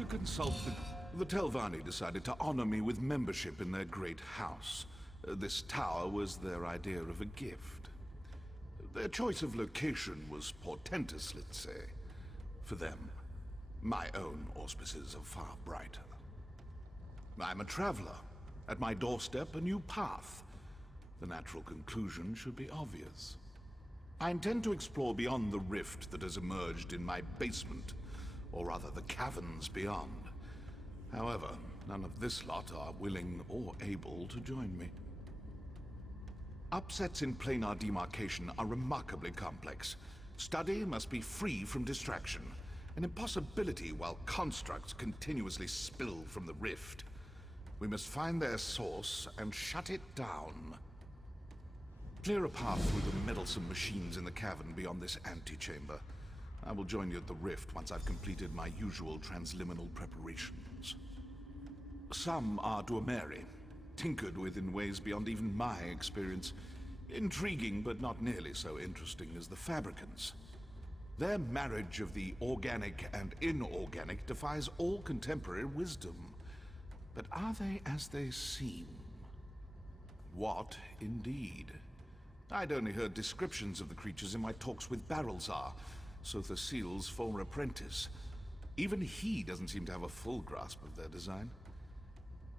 to consult the Telvanni decided to honor me with membership in their great house. This tower was their idea of a gift. Their choice of location was portentous, let's say. For them, my own auspices are far brighter. I'm a traveler. At my doorstep, a new path. The natural conclusion should be obvious. I intend to explore beyond the rift that has emerged in my basement, or rather the caverns beyond. However, none of this lot are willing or able to join me. Upsets in planar demarcation are remarkably complex. Study must be free from distraction, an impossibility while constructs continuously spill from the rift. We must find their source and shut it down. Clear a path through the meddlesome machines in the cavern beyond this antechamber. I will join you at the rift once I've completed my usual transliminal preparations. Some are Duameri, tinkered with in ways beyond even my experience. Intriguing, but not nearly so interesting as the Fabricants. Their marriage of the organic and inorganic defies all contemporary wisdom. But are they as they seem? What, indeed? I'd only heard descriptions of the creatures in my talks with Barrelzar, Sotha Seal's former apprentice. Even he doesn't seem to have a full grasp of their design.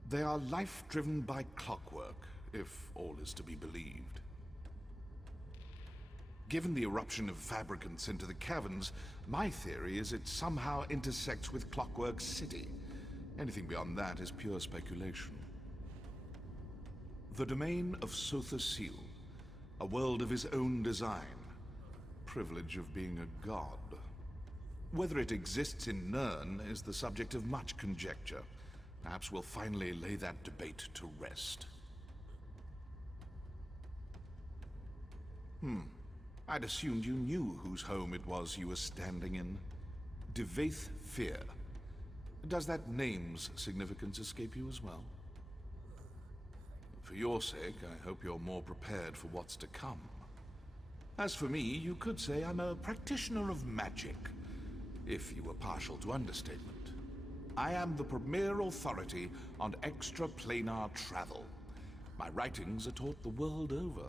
They are life driven by clockwork, if all is to be believed. Given the eruption of Fabricants into the caverns, my theory is it somehow intersects with Clockwork City. Anything beyond that is pure speculation. The domain of Sotha Seal, a world of his own design. Privilege of being a god. Whether it exists in Nirn is the subject of much conjecture. Perhaps we'll finally lay that debate to rest. I'd assumed you knew whose home it was you were standing in. Devaith Fear. Does that name's significance escape you as well? For your sake, I hope you're more prepared for what's to come. As for me, you could say I'm a practitioner of magic, if you were partial to understatement. I am the premier authority on extraplanar travel. My writings are taught the world over.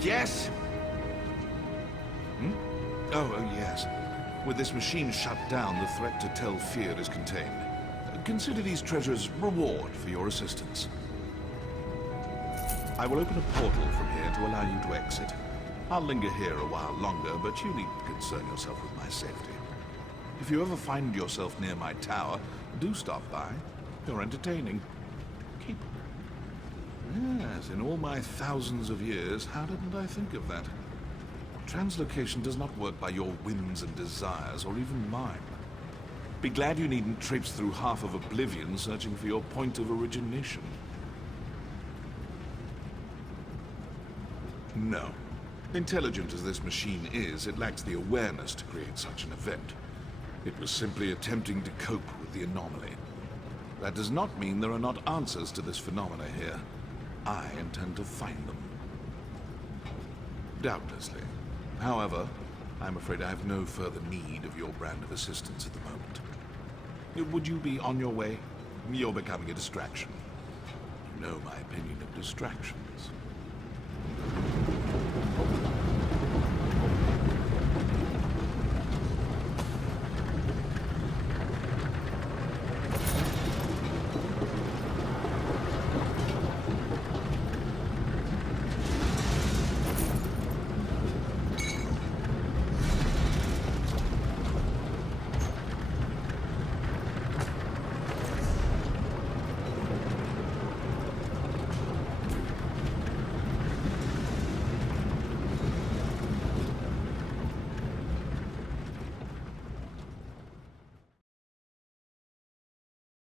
Yes? Hmm? Oh, yes. With this machine shut down, the threat to Tel Fear is contained. Consider these treasures reward for your assistance. I will open a portal from here to allow you to exit. I'll linger here a while longer, but you needn't concern yourself with my safety. If you ever find yourself near my tower, do stop by. You're entertaining. Keep. Yes, in all my thousands of years, how didn't I think of that? Translocation does not work by your whims and desires, or even mine. Be glad you needn't traipse through half of Oblivion searching for your point of origination. No. Intelligent as this machine is, it lacks the awareness to create such an event. It was simply attempting to cope with the anomaly. That does not mean there are not answers to this phenomena here. I intend to find them. Doubtlessly. However, I'm afraid I have no further need of your brand of assistance at the moment. Would you be on your way? You're becoming a distraction. You know my opinion of distractions.